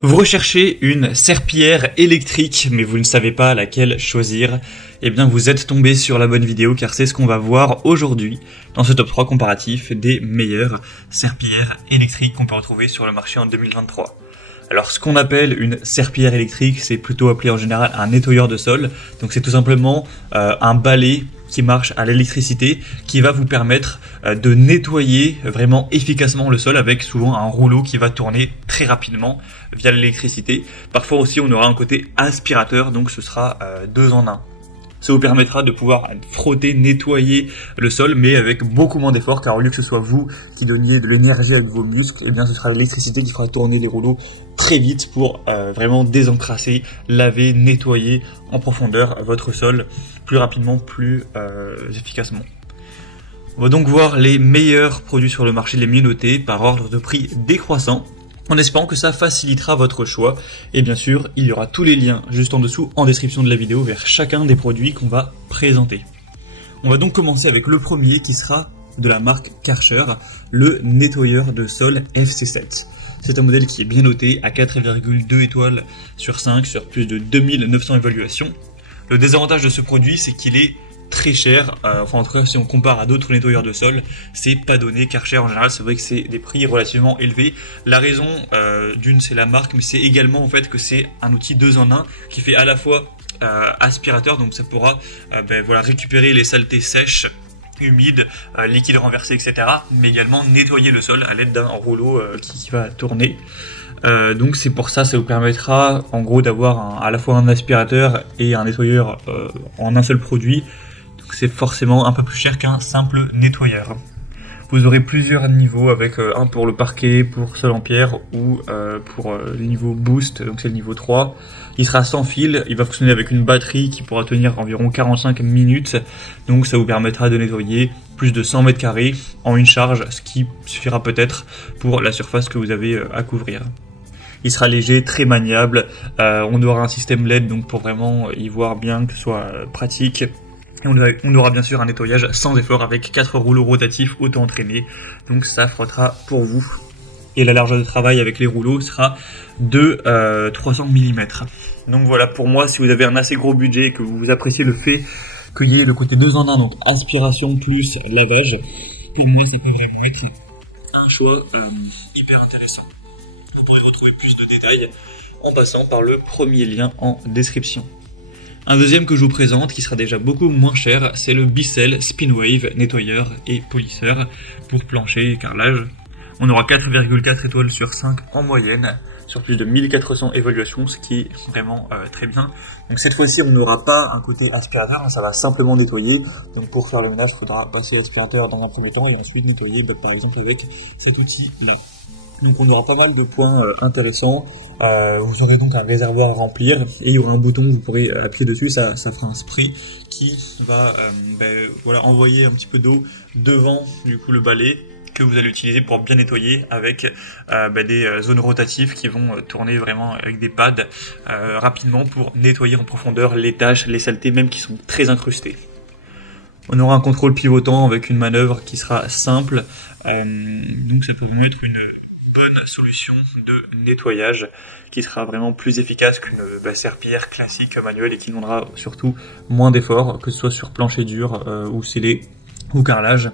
Vous recherchez une serpillière électrique, mais vous ne savez pas laquelle choisir. Eh bien, vous êtes tombé sur la bonne vidéo, car c'est ce qu'on va voir aujourd'hui dans ce top 3 comparatif des meilleures serpillières électriques qu'on peut retrouver sur le marché en 2023. Alors, ce qu'on appelle une serpillière électrique, c'est plutôt appelé en général un nettoyeur de sol. Donc, c'est tout simplement un balai qui marche à l'électricité, qui va vous permettre de nettoyer vraiment efficacement le sol avec souvent un rouleau qui va tourner très rapidement via l'électricité. Parfois aussi on aura un côté aspirateur, donc ce sera 2 en 1. Ça vous permettra de pouvoir frotter, nettoyer le sol, mais avec beaucoup moins d'efforts, car au lieu que ce soit vous qui donniez de l'énergie avec vos muscles, eh bien ce sera l'électricité qui fera tourner les rouleaux très vite pour vraiment désencrasser, laver, nettoyer en profondeur votre sol plus rapidement, plus efficacement. On va donc voir les meilleurs produits sur le marché, les mieux notés par ordre de prix décroissant, en espérant que ça facilitera votre choix. Et bien sûr, il y aura tous les liens juste en dessous en description de la vidéo vers chacun des produits qu'on va présenter. On va donc commencer avec le premier qui sera de la marque Karcher, le nettoyeur de sol FC7. C'est un modèle qui est bien noté à 4,2 étoiles sur 5 sur plus de 2900 évaluations. Le désavantage de ce produit, c'est qu'il est très cher, enfin en tout cas si on compare à d'autres nettoyeurs de sol, c'est pas donné. Karcher en général, c'est vrai que c'est des prix relativement élevés. La raison d'une, c'est la marque, mais c'est également en fait que c'est un outil 2 en 1 qui fait à la fois aspirateur, donc ça pourra récupérer les saletés sèches, humides, liquides renversés, etc., mais également nettoyer le sol à l'aide d'un rouleau qui va tourner. Donc c'est pour ça, ça vous permettra en gros d'avoir à la fois un aspirateur et un nettoyeur en un seul produit. Donc c'est forcément un peu plus cher qu'un simple nettoyeur. Vous aurez plusieurs niveaux avec un pour le parquet, pour sol en pierre ou pour le niveau boost, donc c'est le niveau 3. Il sera sans fil, il va fonctionner avec une batterie qui pourra tenir environ 45 minutes. Donc ça vous permettra de nettoyer plus de 100 mètres carrés en une charge, ce qui suffira peut-être pour la surface que vous avez à couvrir. Il sera léger, très maniable, on aura un système LED donc pour vraiment y voir bien, que ce soit pratique. Et on aura bien sûr un nettoyage sans effort avec 4 rouleaux rotatifs auto-entraînés, donc ça frottera pour vous. Et la largeur de travail avec les rouleaux sera de 300 mm. Donc voilà, pour moi, si vous avez un assez gros budget et que vous appréciez le fait qu'il y ait le côté 2 en 1, donc aspiration plus lavage, pour moi ça peut vraiment être un choix hyper intéressant. Vous pourrez retrouver plus de détails en passant par le premier lien en description. Un deuxième que je vous présente, qui sera déjà beaucoup moins cher, c'est le Bissell Spinwave nettoyeur et polisseur pour plancher et carrelage. On aura 4,4 étoiles sur 5 en moyenne, sur plus de 1400 évaluations, ce qui est vraiment très bien. Donc cette fois-ci, on n'aura pas un côté aspirateur, ça va simplement nettoyer. Donc pour faire le ménage, il faudra passer aspirateur dans un premier temps et ensuite nettoyer, par exemple avec cet outil-là. Donc on aura pas mal de points intéressants. Vous aurez donc un réservoir à remplir et il y aura un bouton, vous pourrez appuyer dessus, ça fera un spray qui va envoyer un petit peu d'eau devant du coup le balai que vous allez utiliser pour bien nettoyer avec des zones rotatives qui vont tourner vraiment avec des pads rapidement pour nettoyer en profondeur les taches, les saletés même qui sont très incrustées. On aura un contrôle pivotant avec une manœuvre qui sera simple, donc ça peut vous mettre une bonne solution de nettoyage qui sera vraiment plus efficace qu'une serpillière classique manuelle et qui demandera surtout moins d'efforts, que ce soit sur plancher dur ou scellé ou carrelage.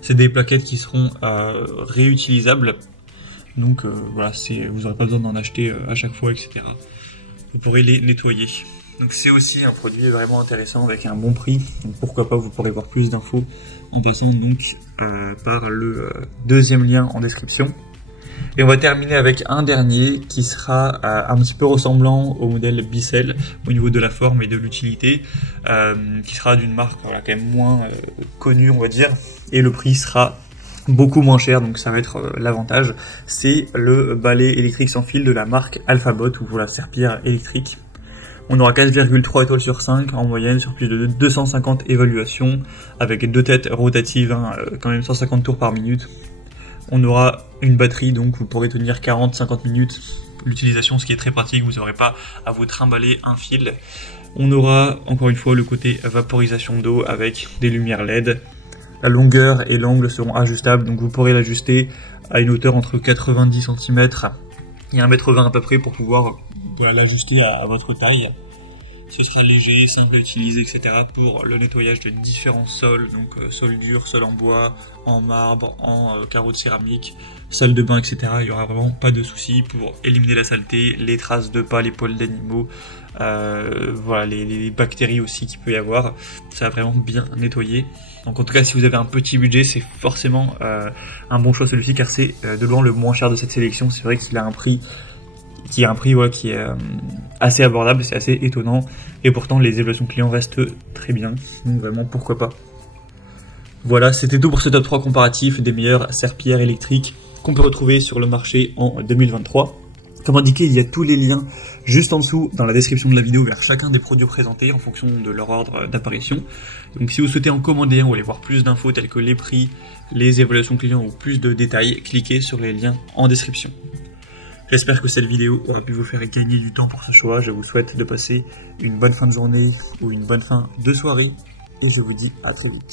C'est des plaquettes qui seront réutilisables, donc voilà, vous n'aurez pas besoin d'en acheter à chaque fois, etc. Vous pourrez les nettoyer. Donc c'est aussi un produit vraiment intéressant avec un bon prix, donc pourquoi pas, vous pourrez voir plus d'infos en passant donc par le deuxième lien en description. Et on va terminer avec un dernier qui sera un petit peu ressemblant au modèle Bissell au niveau de la forme et de l'utilité, qui sera d'une marque quand même moins connue, on va dire, et le prix sera beaucoup moins cher, donc ça va être l'avantage. C'est le balai électrique sans fil de la marque Alphabot, ou la serpillière électrique. On aura 4,3 étoiles sur 5 en moyenne sur plus de 250 évaluations avec 2 têtes rotatives, quand même 150 tours par minute. On aura une batterie, donc vous pourrez tenir 40-50 minutes l'utilisation, ce qui est très pratique, vous n'aurez pas à vous trimballer un fil. On aura encore une fois le côté vaporisation d'eau avec des lumières LED. La longueur et l'angle seront ajustables, donc vous pourrez l'ajuster à une hauteur entre 90 cm Il y a 1,20 m à peu près pour pouvoir l'ajuster à votre taille. Ce sera léger, simple à utiliser, etc. pour le nettoyage de différents sols, donc sol dur, sol en bois, en marbre, en carreaux de céramique, salle de bain, etc. Il n'y aura vraiment pas de souci pour éliminer la saleté, les traces de pas, les poils d'animaux, voilà, les bactéries aussi qu'il peut y avoir. Ça va vraiment bien nettoyer. Donc en tout cas, si vous avez un petit budget, c'est forcément un bon choix celui-ci, car c'est de loin le moins cher de cette sélection. C'est vrai qu'il a un prix qui est assez abordable, c'est assez étonnant, et pourtant les évaluations clients restent très bien, donc vraiment pourquoi pas. Voilà, c'était tout pour ce top 3 comparatif des meilleures serpillères électriques qu'on peut retrouver sur le marché en 2023. Comme indiqué, il y a tous les liens juste en dessous dans la description de la vidéo vers chacun des produits présentés en fonction de leur ordre d'apparition. Donc si vous souhaitez en commander un ou aller voir plus d'infos telles que les prix, les évaluations clients ou plus de détails, cliquez sur les liens en description. J'espère que cette vidéo aura pu vous faire gagner du temps pour ce choix. Je vous souhaite de passer une bonne fin de journée ou une bonne fin de soirée. Et je vous dis à très vite.